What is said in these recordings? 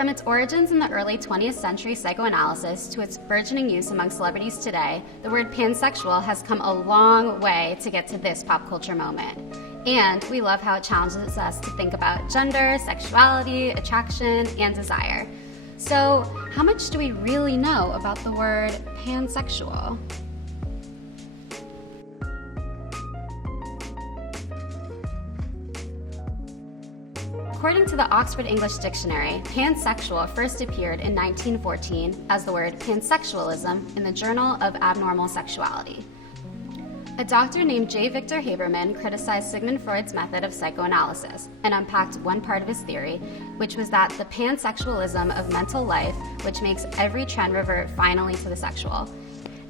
From its origins in the early 20th century psychoanalysis to its burgeoning use among celebrities today, the word pansexual has come a long way to get to this pop culture moment. And we love how it challenges us to think about gender, sexuality, attraction, and desire. So, how much do we really know about the word pansexual? According to the Oxford English Dictionary, pansexual first appeared in 1914 as the word pansexualism in the Journal of Abnormal Sexuality. A doctor named J. Victor Haberman criticized Sigmund Freud's method of psychoanalysis and unpacked one part of his theory, which was that the pansexualism of mental life, which makes every trend revert finally to the sexual.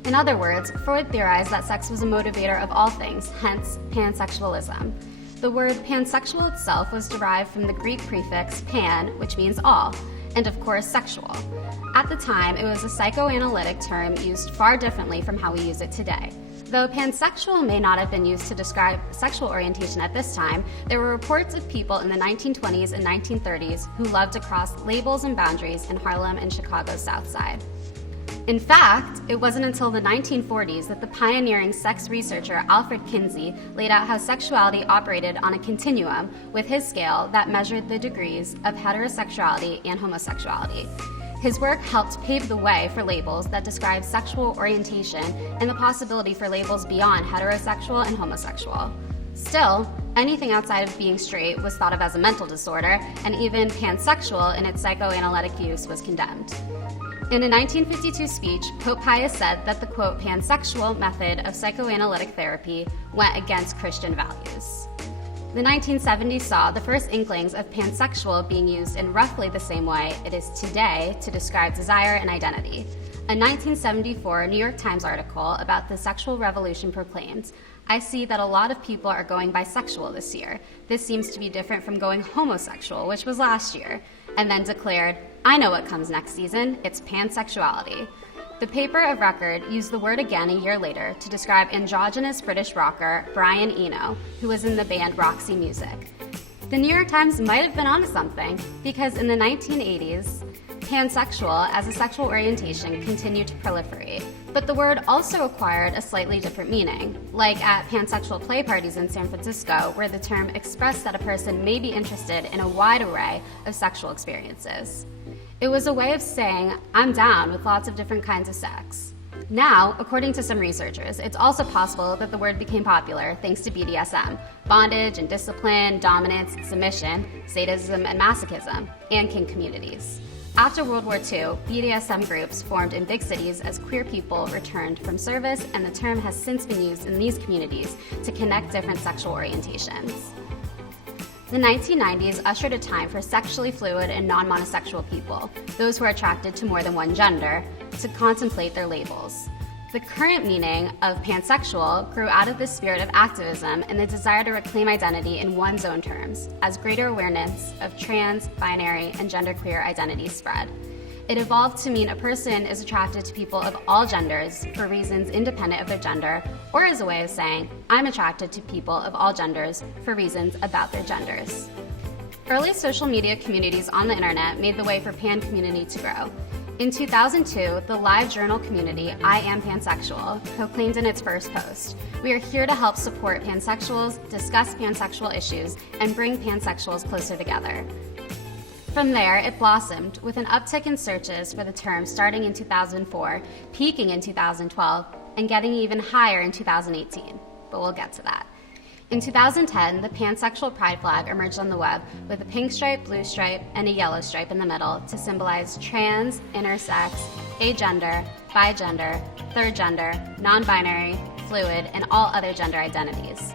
In other words, Freud theorized that sex was a motivator of all things, hence pansexualism. The word pansexual itself was derived from the Greek prefix pan, which means all, and of course sexual. At the time, it was a psychoanalytic term used far differently from how we use it today. Though pansexual may not have been used to describe sexual orientation at this time, there were reports of people in the 1920s and 1930s who loved to cross labels and boundaries in Harlem and Chicago's South Side. In fact, it wasn't until the 1940s that the pioneering sex researcher Alfred Kinsey laid out how sexuality operated on a continuum with his scale that measured the degrees of heterosexuality and homosexuality. His work helped pave the way for labels that describe sexual orientation and the possibility for labels beyond heterosexual and homosexual. Still, anything outside of being straight was thought of as a mental disorder, and even pansexual in its psychoanalytic use was condemned. In a 1952 speech, Pope Pius said that the, quote, pansexual method of psychoanalytic therapy went against Christian values. The 1970s saw the first inklings of pansexual being used in roughly the same way it is today to describe desire and identity. A 1974 New York Times article about the sexual revolution proclaimed, "I see that a lot of people are going bisexual this year. This seems to be different from going homosexual, which was last year," and then declared, "I know what comes next season, it's pansexuality." The paper of record used the word again a year later to describe androgynous British rocker Brian Eno, who was in the band Roxy Music. The New York Times might have been onto something, because in the 1980s, pansexual as a sexual orientation continued to proliferate, but the word also acquired a slightly different meaning, like at pansexual play parties in San Francisco, where the term expressed that a person may be interested in a wide array of sexual experiences. It was a way of saying, I'm down with lots of different kinds of sex. Now, according to some researchers, it's also possible that the word became popular thanks to BDSM, bondage and discipline, dominance, submission, sadism and masochism, and kink communities. After World War II, BDSM groups formed in big cities as queer people returned from service, and the term has since been used in these communities to connect different sexual orientations. The 1990s ushered a time for sexually fluid and non-monosexual people, those who are attracted to more than one gender, to contemplate their labels. The current meaning of pansexual grew out of the spirit of activism and the desire to reclaim identity in one's own terms, as greater awareness of trans, binary, and genderqueer identities spread. It evolved to mean a person is attracted to people of all genders for reasons independent of their gender, or as a way of saying, I'm attracted to people of all genders for reasons about their genders. Early social media communities on the internet made the way for pan community to grow. In 2002, the live journal community, I Am Pansexual, proclaimed in its first post, "We are here to help support pansexuals, discuss pansexual issues, and bring pansexuals closer together." From there, it blossomed, with an uptick in searches for the term starting in 2004, peaking in 2012, and getting even higher in 2018. But we'll get to that. In 2010, the pansexual pride flag emerged on the web with a pink stripe, blue stripe, and a yellow stripe in the middle to symbolize trans, intersex, agender, bigender, third gender, non-binary, fluid, and all other gender identities.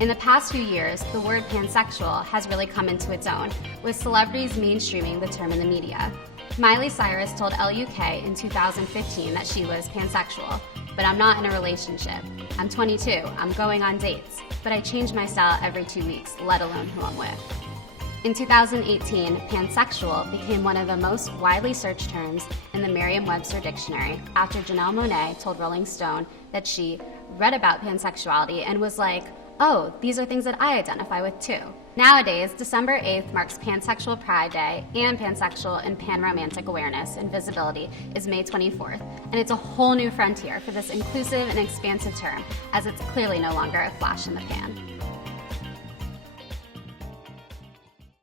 In the past few years, the word pansexual has really come into its own, with celebrities mainstreaming the term in the media. Miley Cyrus told LUK in 2015 that she was pansexual, but I'm not in a relationship. I'm 22, I'm going on dates, but I change my style every 2 weeks, let alone who I'm with. In 2018, pansexual became one of the most widely searched terms in the Merriam-Webster dictionary after Janelle Monáe told Rolling Stone that she read about pansexuality and was like, oh, these are things that I identify with too. Nowadays, December 8th marks Pansexual Pride Day, and Pansexual and Panromantic Awareness and Visibility is May 24th, and it's a whole new frontier for this inclusive and expansive term, as it's clearly no longer a flash in the pan.